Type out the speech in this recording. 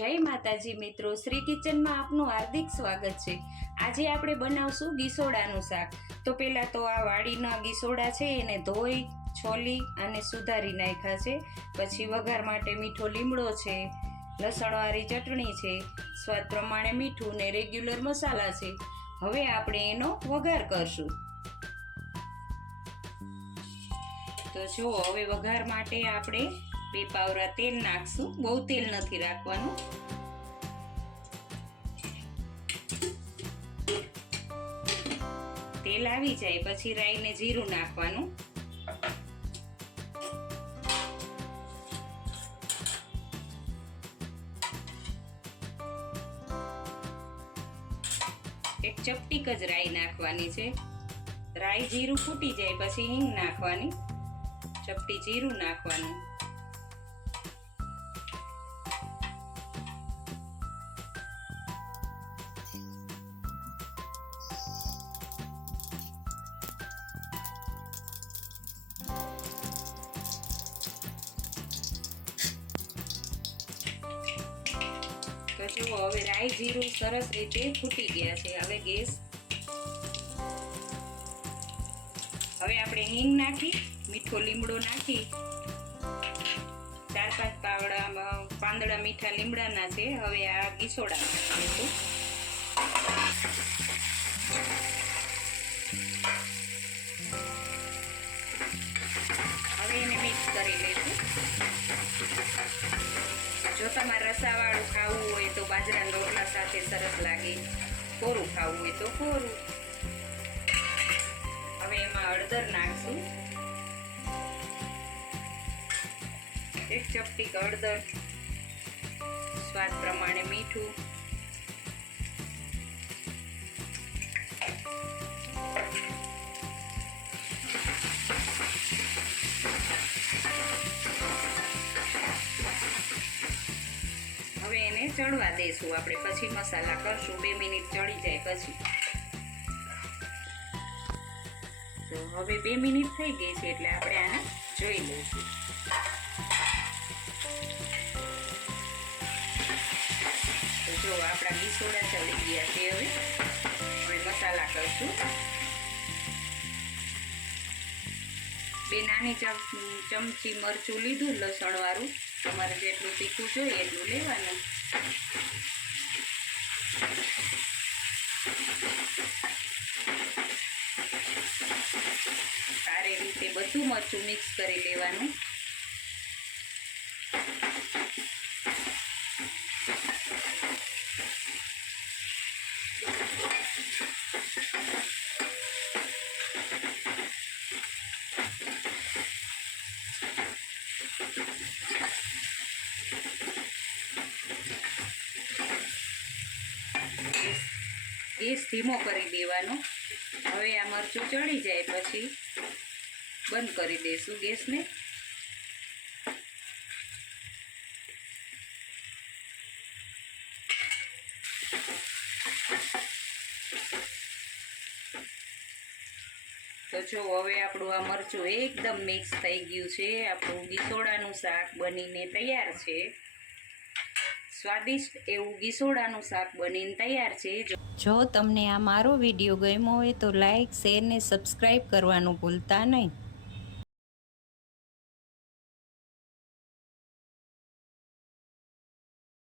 જય માતાજી મિત્રો, શ્રી કિચનમાં આપનું હાર્દિક સ્વાગત છે। આજે આપણે બનાવશું ગીસોડાનું શાક। તો પહેલા તો આ વાડીના ગીસોડા છે એને ધોઈ છોલી અને સુધારી નાખ્યા છે। પછી વઘાર માટે મીઠો લીમડો છે, લસણવાળી ચટણી છે, સ્વાદ પ્રમાણે મીઠું ને રેગ્યુલર મસાલા છે। હવે આપણે એનો વઘાર કરશું। તો જો હવે વઘાર માટે આપણે 2 પાવરા તેલ નાખશું। બહુ તેલ નથી રાખવાનું। તેલ આવી જાય પછી રાઈ ને જીરું નાખવાનું। એક ચપટીક જ રાઈ નાખવાની છે। રાઈ જીરું ફૂટી જાય પછી હિંગ નાખવાની, ચપટી જીરું નાખવાનું। તો જુઓ હવે રાઈ જીરું સરસ રીતે ફૂટી ગયા છે। હવે ગેસ, હવે આપણે હિંગ નાખી, મીઠો લીમડો નાખી, 4-5 પાંદડા મીઠા લીમડાના છે। હવે આ ગીસોડા નાખીશું। હવે એને મિક્સ કરી લઈશું। જો તમારે રસાવાળું ખાવું હોય તો બાજરાના રોટલા સાથે સરસ લાગે, કોરું ખાવું હોય તો કોરું। હવે એમાં હળદર નાખશું, 1 ચપટી હળદર, સ્વાદ પ્રમાણે મીઠું, હવે એને ચડવા દઈશું આપણે, પછી મસાલા કરશું। 2 મિનિટ ચડી જાય પછી। તો હવે 2 મિનિટ થઈ ગઈ છે એટલે આપણે આને જોઈ લઈશું। તો જો આપણા ગીસોડા ચડી ગયા છે। હવે મસાલા કરશું। 2 નાની ચમચી મરચું લીધું લસણ વાળું, તમારે જેટલું તીખું જોઈએ એટલું લેવાનું। સારી રીતે બધું મરચું મિક્સ કરી લેવાનું। ગેસ ધીમો કરી દેવાનો। હવે આ મરચું ચડી જાય પછી બંધ કરી દઈશું ગેસને। તો જો હવે આપણું આ મરચું એકદમ મિક્સ થઈ ગયું છે। આપણું ગીસોડાનું શાક બનીને તૈયાર છે। સ્વાદિષ્ટ એવું ગીસોડાનું શાક બનીને તૈયાર છે। જો તમને આ મારો વિડીયો ગમ્યો હોય તો લાઈક, શેર ને સબસ્ક્રાઈબ કરવાનું ભૂલતા નહીં।